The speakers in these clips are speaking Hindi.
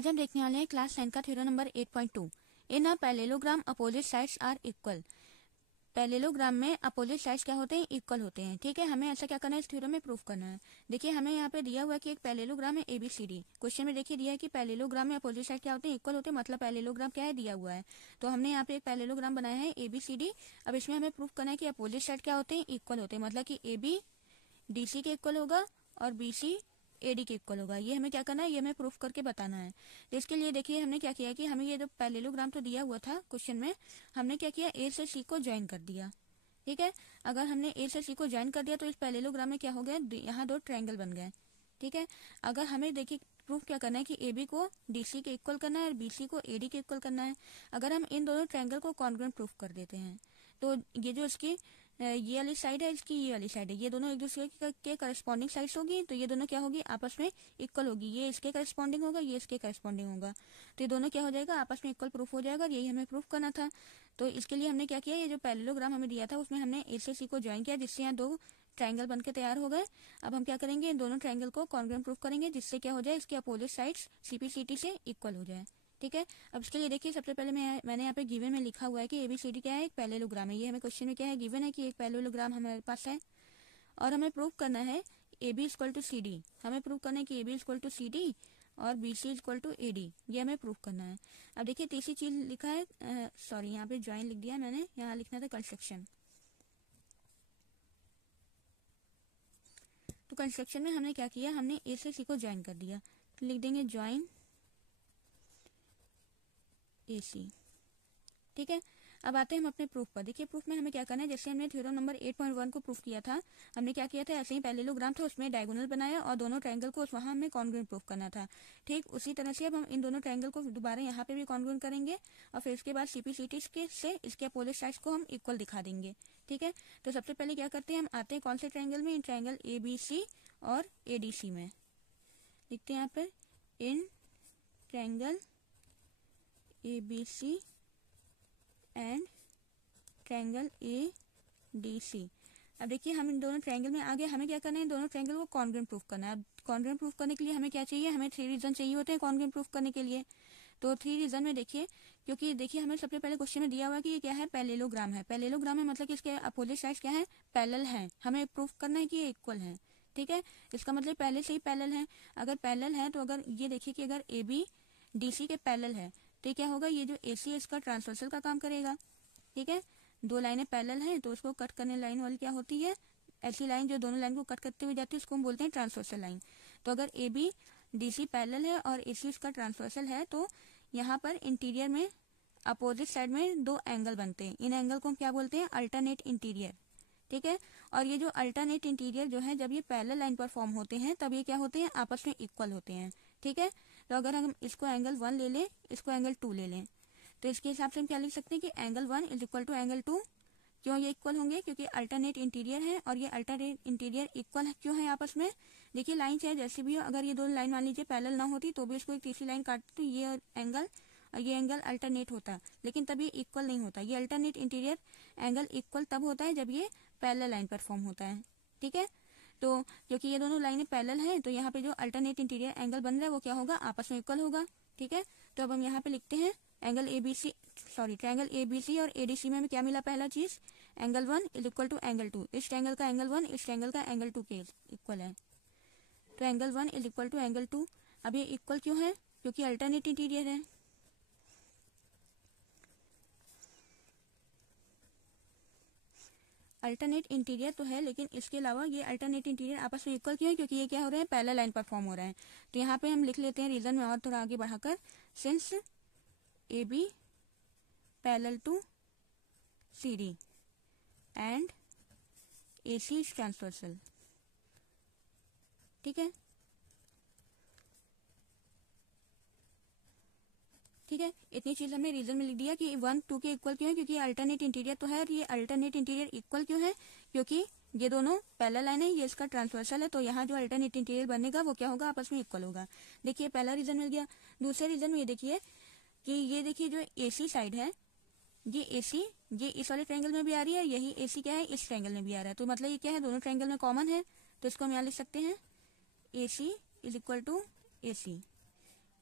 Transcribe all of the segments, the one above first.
आज हम देखने वाले हैं क्लास 10 का theorem number 8.2। In a parallelogram opposite sides are equal. Parallelogram में अपोजिट साइड्स क्या होते हैं? इक्वल होते हैं। ठीक है, हमें ऐसा क्या करना है? इस थ्योरम में प्रूफ करना है। देखिए, हमें यहाँ पे दिया हुआ है कि एक पैरेललोग्राम है ABCD। क्वेश्चन में देखिए दिया है कि पैरेललोग्राम में अपोजिट साइड क्या होते हैं? इक्वल होते हैं। मतलब पैरेललोग्राम क्या है? दिया हुआ है। तो हमने यहाँ पे एक पैरेललोग्राम बनाया है ABCD। अब इसमें हमें प्रूफ करना है कि अपोजिट साइड क्या होते हैं? इक्वल होते हैं। मतलब कि AB DC के इक्वल होगा और BC AD के इक्वल होगा। ये हमें क्या करना है? ये हमें प्रूफ करके बताना है। तो इसके लिए देखिए हमने क्या किया कि हमें ये जो पैरेललोग्राम तो दिया हुआ था क्वेश्चन में, हमने क्या किया? A से C को ज्वाइन कर दिया। ठीक है, अगर हमने A से C को ज्वाइन कर दिया तो इस पैरेललोग्राम में क्या हो गया? यहाँ दो ट्रायंगल बन गए। ठीक है, अगर हमें देखिए प्रूफ क्या करना है कि AB को DC के इक्वल करना है और BC को AD के इक्वल करना है। अगर हम इन दोनों ट्रायंगल को कॉन्ग्रुएंट प्रूफ कर देते हैं तो ये जो इसकी ये वाली साइड है, इसकी ये वाली साइड है, ये दोनों एक दूसरे के करस्पॉन्डिंग साइड्स होगी। तो ये दोनों क्या होगी? आपस में इक्वल होगी। ये इसके करस्पॉन्डिंग होगा, ये इसके करस्पॉन्डिंग होगा। तो ये दोनों क्या हो जाएगा? आपस में इक्वल प्रूफ हो जाएगा। यही हमें प्रूफ करना था। तो इसके लिए हमने क्या किया? ये जो पैरेललोग्राम हमें दिया था उसमें हमने A से C को ज्वाइन किया, जिससे यहाँ दो ट्रायंगल बनके तैयार हो गए। अब हम क्या करेंगे? इन दोनों ट्रायंगल को कॉन्ग्रुएंट प्रूफ करेंगे, जिससे क्या हो जाए? इसके अपोजिट साइड्स CPCT से इक्वल हो जाए। ठीक है, अब इसके लिए देखिए सबसे पहले मैंने यहाँ पे गिवन में लिखा हुआ है कि ABCD क्या है? एक पैरेललोग्राम है। ये हमें क्वेश्चन में क्या है? गिवन है कि एक पैरेललोग्राम हमारे पास है और हमें प्रूव करना है AB इक्वल टू CD। हमें प्रूव करना है कि AB इक्वल टू CD और BC इक्वल टू AD। ये हमें प्रूव करना है। अब देखिए तीसरी चीज लिखा है, सॉरी यहाँ पे ज्वाइन लिख दिया मैंने, यहाँ लिखना था कंस्ट्रक्शन। तो कंस्ट्रक्शन में हमने क्या किया? हमने A से C को ज्वाइन कर दिया। तो लिख देंगे ज्वाइन AC। ठीक है, अब आते हैं हम अपने प्रूफ पर। देखिए प्रूफ में हमें क्या करना है? जैसे हमने थ्योरम नंबर 8.1 को प्रूफ किया था, हमने क्या किया था? ऐसे ही पैरेललोग्राम था, उसमें डायगोनल बनाया और दोनों ट्रायंगल को वहां हमें कॉन्ग्रुएंट प्रूफ करना था। ठीक उसी तरह से अब हम इन दोनों ट्रायंगल को दोबारा यहाँ पे भी कॉन्ग्रुएंट करेंगे और फिर इसके बाद CPCT से इसके अपोजिट साइड्स को हम इक्वल दिखा देंगे। ठीक है, तो सबसे पहले क्या करते हैं? हम आते हैं कौन से ट्रायंगल में? इन ट्रायंगल ABC और ADC में। लिखते हैं यहाँ पर in triangle ABC and triangle ADC। अब देखिए हम इन दोनों ट्रायंगल में आ गए। हमें क्या करना है? इन दोनों ट्रायंगल को कॉन्ग्रुएंट प्रूफ करना है। अब कॉन्ग्रुएंट प्रूफ करने के लिए हमें क्या चाहिए? हमें 3 रीजन चाहिए होते हैं कॉन्ग्रुएंट प्रूफ करने के लिए। तो 3 रीजन में देखिए, क्योंकि देखिए हमें सबसे पहले क्वेश्चन में दिया हुआ है कि ये क्या है? पैरेललोग्राम है। पैरेललोग्राम है मतलब कि इसके अपोजिट साइड्स क्या है? पैरेलल है। हमें प्रूफ करना है कि ये इक्वल है। ठीक है, इसका मतलब पहले से ही पैरेलल है। अगर पैरेलल है तो अगर ये देखिए कि अगर AB DC के पैरेलल है तो क्या होगा? ये जो AC है इसका ट्रांसवर्सल का काम करेगा। ठीक है, दो लाइनें पैरेलल हैं तो उसको कट करने लाइन वाली क्या होती है? ऐसी लाइन जो दोनों लाइन को कट करते हुए जाती है उसको हम बोलते हैं ट्रांसवर्सल लाइन। तो अगर AB DC पैरेलल है और AC उसका ट्रांसवर्सल है तो यहाँ पर इंटीरियर में अपोजिट साइड में दो एंगल बनते हैं। इन एंगल को हम क्या बोलते हैं? Alternate interior. ठीक है, और ये जो अल्टरनेट इंटीरियर जो है जब ये पैरेलल लाइन पर फॉर्म होते हैं तब ये क्या होते हैं? आपस में इक्वल होते हैं। ठीक है, तो अगर हम इसको एंगल 1 ले लें, इसको एंगल 2 ले लें, तो इसके हिसाब से हम क्या लिख सकते हैं कि angle 1 is equal to angle 2। क्यों ये इक्वल होंगे? क्योंकि अल्टरनेट इंटीरियर है और ये अल्टरनेट इंटीरियर इक्वल है। क्यों है आपस में? देखिए लाइन चाहे जैसी भी हो, अगर ये दोनों लाइन मान लीजिए पैरेलल ना होती तो भी इसको एक तीसरी लाइन काटती तो ये एंगल और ये एंगल अल्टरनेट होता, लेकिन तब ये इक्वल नहीं होता। ये अल्टरनेट इंटीरियर एंगल इक्वल तब होता है जब ये पैरेलल लाइन पर फॉर्म होता है। ठीक है, तो क्योंकि ये दोनों लाइनें पैरेलल हैं तो यहाँ पे जो अल्टरनेट इंटीरियर एंगल बन रहा है वो क्या होगा? आपस में इक्वल होगा। ठीक है, तो अब हम यहाँ पे लिखते हैं एंगल ट्रायंगल ABC और ADC में हमें क्या मिला? पहला चीज angle 1 is equal to angle 2। इस ट्रायंगल का एंगल 1 इस ट्रायंगल का एंगल 2 के इक्वल है। तो angle 1 is equal to angle 2। अब ये इक्वल क्यों है? क्योंकि अल्टरनेट इंटीरियर है। अल्टरनेट इंटीरियर तो है, लेकिन इसके अलावा ये अल्टरनेट इंटीरियर आपस में इक्वल क्यों है? क्योंकि ये क्या हो रहे हैं? पैरेलल लाइन पर फॉर्म हो रहे हैं। तो यहाँ पे हम लिख लेते हैं रीजन में और थोड़ा आगे बढ़ाकर, since AB parallel to CD and AC is transversal. ठीक है, ठीक है, इतनी चीज हमने रीजन में लिख दिया कि 1 2 के इक्वल क्यों है? क्योंकि अल्टरनेट इंटीरियर तो है और ये अल्टरनेट इंटीरियर इक्वल क्यों है? क्योंकि ये दोनों पैरेलल लाइन है, ये इसका ट्रांसवर्सल है, तो यहाँ जो अल्टरनेट इंटीरियर बनेगा वो क्या होगा? आपस में इक्वल होगा। देखिए पहला रीजन मिल गया। दूसरे रीजन में ये देखिए कि ये देखिए जो AC साइड है, ये AC ये इस वाले ट्रायंगल में भी आ रही है, यही AC क्या है? इस ट्रायंगल में भी आ रहा है। तो मतलब ये क्या है? दोनों ट्रायंगल में कॉमन है, तो इसको हम यहाँ लिख सकते हैं AC is equal to AC।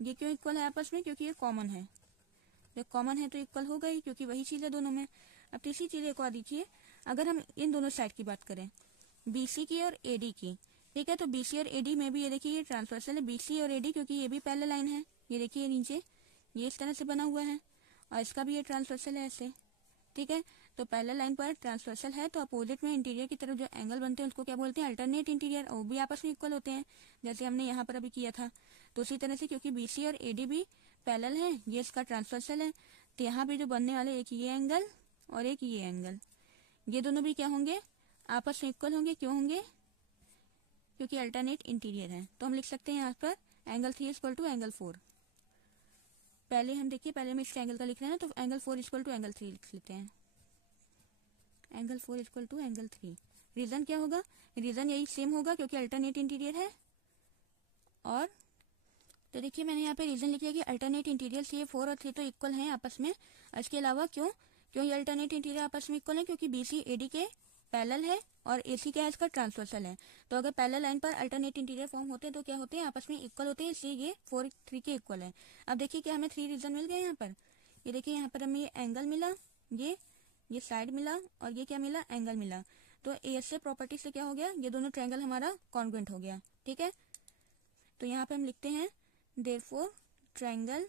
ये क्यों इक्वल है आपस में? क्योंकि ये कॉमन है। जब कॉमन है तो इक्वल होगा ही, क्योंकि वही चीज है दोनों में। अब तीसरी चीज एक और देखिए, अगर हम इन दोनों साइड की बात करें, बीसी की और एडी की, ठीक है, तो बीसी और एडी में भी ये देखिए ये ट्रांसवर्सल है, बीसी और एडी, क्योंकि ये भी पैरेलल लाइन है। ये देखिए नीचे ये इस तरह से बना हुआ है और इसका भी ये ट्रांसवर्सल है ऐसे, ठीक है। तो पैरेलल लाइन पर ट्रांसवर्सल है तो अपोजिट में इंटीरियर की तरफ जो एंगल बनते हैं उसको क्या बोलते हैं? अल्टरनेट इंटीरियर, और वो भी आपस में इक्वल होते हैं, जैसे हमने यहाँ पर अभी किया था। तो उसी तरह से क्योंकि बीसी और एडी भी पैरेलल है, ये इसका ट्रांसवर्सल है, तो यहाँ भी जो बनने वाले एक ये एंगल और एक ये एंगल, ये दोनों भी क्या होंगे? आपस में इक्वल होंगे। क्यों होंगे? क्योंकि अल्टरनेट इंटीरियर है। तो हम लिख सकते हैं यहाँ पर एंगल 3 इक्वल टू एंगल 4। पहले हम देखिए, पहले हम इस एंगल का लिख रहे हैं ना, तो एंगल 4 इक्वल टू एंगल 3 लिख लेते हैं। Angle 4 equal to angle 3। Reason क्या होगा? रीजन यही सेम होगा क्योंकि अल्टरनेट इंटीरियर है। और तो देखिए मैंने यहाँ पे रीजन लिख लिया कि अल्टरनेट इंटीरियर से 4 और 3 तो इक्वल हैं आपस में। इसके अलावा क्यों ये अल्टरनेट इंटीरियर आपस में इक्वल है? क्योंकि बीसी एडी के पैरेलल है और एसी क्या है? इसका ट्रांसवर्सल है। तो अगर पैरेलल लाइन पर अल्टरनेट इंटीरियर फॉर्म होते हैं तो क्या होते हैं? आपस में इक्वल होते हैं, इसलिए ये 4 3 के इक्वल है। अब देखिए क्या हमें 3 रीजन मिल गए यहाँ पर। ये देखिए यहाँ पर हमें एंगल मिला, ये साइड मिला और ये क्या मिला? एंगल मिला। तो ऐसे प्रॉपर्टी से क्या हो गया? ये दोनों ट्रायंगल हमारा कॉन्ग्रुएंट हो गया, ठीक है। तो यहाँ पे हम लिखते हैं देयरफॉर ट्रायंगल,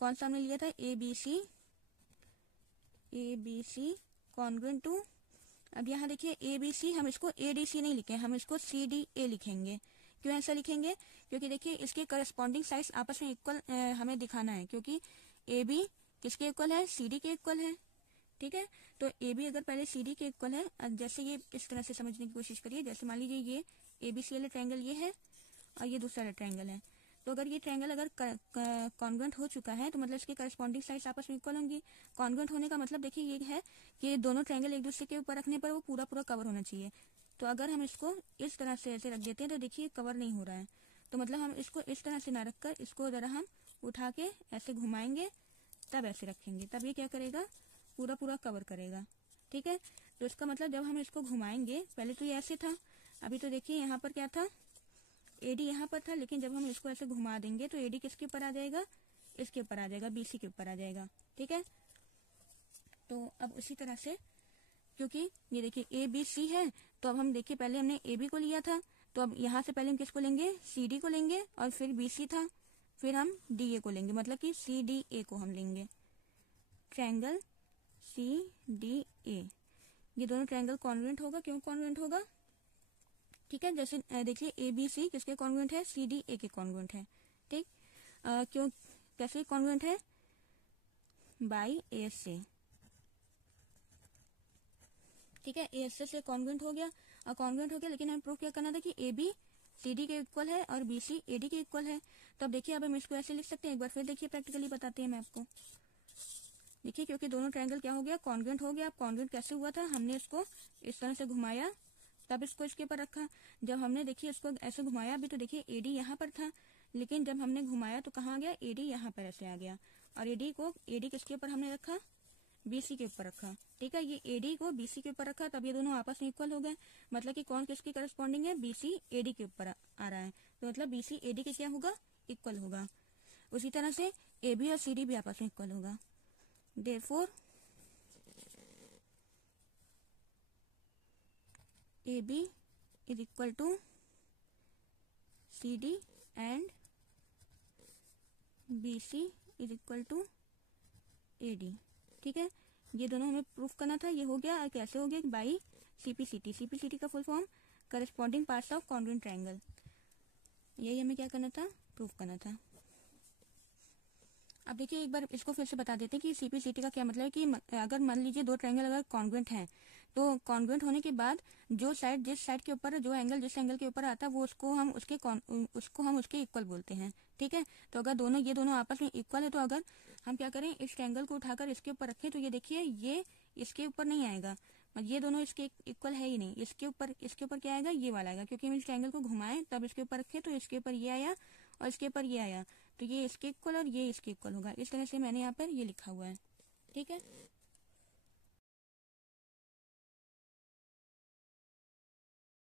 कौन सा हमने लिया था? A B C congruent to. अब यहाँ देखिए ए बी सी, हम इसको ए डी सी नहीं लिखे, हम इसको सी डी ए लिखेंगे। क्यों ऐसा लिखेंगे? क्योंकि देखिए इसके करस्पॉन्डिंग साइड्स आपस में इक्वल हमें दिखाना है, क्योंकि ए बी किसके इक्वल है? सी डी के इक्वल है, ठीक है। तो ए बी अगर पहले सी डी के इक्वल है, जैसे ये इस तरह से समझने की कोशिश करिए, जैसे मान लीजिए ये ए बी सी वाला ट्रायंगल ये है और ये दूसरा ट्रायंगल है। तो अगर ये ट्रायंगल अगर कॉन्ग्रुएंट हो चुका है तो मतलब इसके करस्पॉन्डिंग साइड्स आपस में इक्वल होंगी। कॉन्ग्रुएंट होने का मतलब देखिए ये है कि दोनों ट्रायंगल एक दूसरे के ऊपर रखने पर वो पूरा पूरा कवर होना चाहिए। तो अगर हम इसको इस तरह से ऐसे रख देते हैं तो देखिए कवर नहीं हो रहा है। तो मतलब हम इसको इस तरह से ना रखकर इसको जरा हम उठा के ऐसे घुमाएंगे, तब ऐसे रखेंगे, तब ये क्या करेगा? पूरा पूरा कवर करेगा, ठीक है। तो इसका मतलब जब हम इसको घुमाएंगे, पहले तो ये ऐसे था, अभी तो देखिए यहाँ पर क्या था? एडी यहाँ पर था, लेकिन जब हम इसको ऐसे घुमा देंगे तो एडी किसके ऊपर आ जाएगा? इसके ऊपर आ जाएगा, बीसी के ऊपर आ जाएगा, ठीक है। तो अब उसी तरह से क्योंकि ये देखिए ए बी सी है, तो अब हम देखिए पहले हमने ए बी को लिया था, तो अब यहाँ से पहले हम किसको लेंगे? सी डी को लेंगे, और फिर बी सी था, फिर हम डी ए को लेंगे, मतलब कि सी डी ए को हम लेंगे। ट्रायंगल सी डी ए, ये दोनों ट्रायंगल कॉन्ग्रुएंट होगा। क्यों कॉन्ग्रुएंट होगा? ठीक है, जैसे देखिए ए बी सी किसके कॉन्ग्रुएंट है? सी डी ए के कॉन्ग्रुएंट है, ठीक। क्यों कैसे कॉन्ग्रुएंट है? बाई ए एस से, ठीक है, ए एस से कॉन्ग्रुएंट हो गया और कॉन्ग्रुएंट हो गया, लेकिन हमें प्रूव क्या करना था कि ए बी सी डी के इक्वल है और बी सी ए डी के इक्वल है। तो अब देखिए अब हम इसको ऐसे लिख सकते हैं, एक बार फिर देखिए प्रैक्टिकली बताते हैं मैं आपको। देखिए क्योंकि दोनों ट्रायंगल क्या हो गया? कॉन्ग्रुएंट हो गया। अब कॉन्ग्रुएंट कैसे हुआ था? हमने इसको इस तरह से घुमाया, तब इसको इसके ऊपर रखा। जब हमने देखिए इसको ऐसे घुमाया, अभी तो देखिए एडी यहाँ पर था, लेकिन जब हमने घुमाया तो कहाँ आ गया? एडी यहाँ पर ऐसे आ गया, और एडी किसके ऊपर हमने रखा? बीसी के ऊपर रखा, ठीक है। ये एडी को बीसी के ऊपर रखा, तब ये दोनों आपस में इक्वल हो गए। मतलब कि कौन किसके करस्पॉन्डिंग है? बीसी एडी के ऊपर आ रहा है, तो मतलब बीसी एडी के क्या होगा? इक्वल होगा। उसी तरह से ए बी और सी डी भी आपस में इक्वल होगा। Therefore A B is equal to C D and B C is equal to A D, ठीक है। ये दोनों हमें प्रूफ करना था, ये हो गया। कैसे हो गया? By CPCT. सीपीसीटी का full form corresponding parts of congruent triangle. यही हमें क्या करना था? प्रूफ करना था। अब देखिए एक बार इसको फिर से बता देते हैं कि सीपीसीटी का क्या मतलब है। कि अगर मान लीजिए दो ट्रायंगल अगर कॉन्ग्रुएंट हैं, तो कॉन्ग्रुएंट होने के बाद जो साइड जिस साइड के ऊपर, जो एंगल जिस एंगल के ऊपर आता है, वो उसको हम उसके इक्वल बोलते हैं, ठीक है। तो अगर ये दोनों आपस में इक्वल है, तो अगर हम क्या करें? इस ट्रायंगल को उठाकर इसके ऊपर रखें, तो ये देखिए ये इसके ऊपर नहीं आएगा, ये दोनों इसके इक्वल है ही नहीं। इसके ऊपर क्या आएगा? ये वाला आएगा, क्योंकि हम इस ट्रायंगल को घुमाएं तब इसके ऊपर रखे, तो इसके ऊपर ये आया और इसके ऊपर ये आया, तो ये इसके इक्वल और ये इसके इक्वल होगा। इस तरह से मैंने यहाँ पर ये लिखा हुआ है, ठीक है।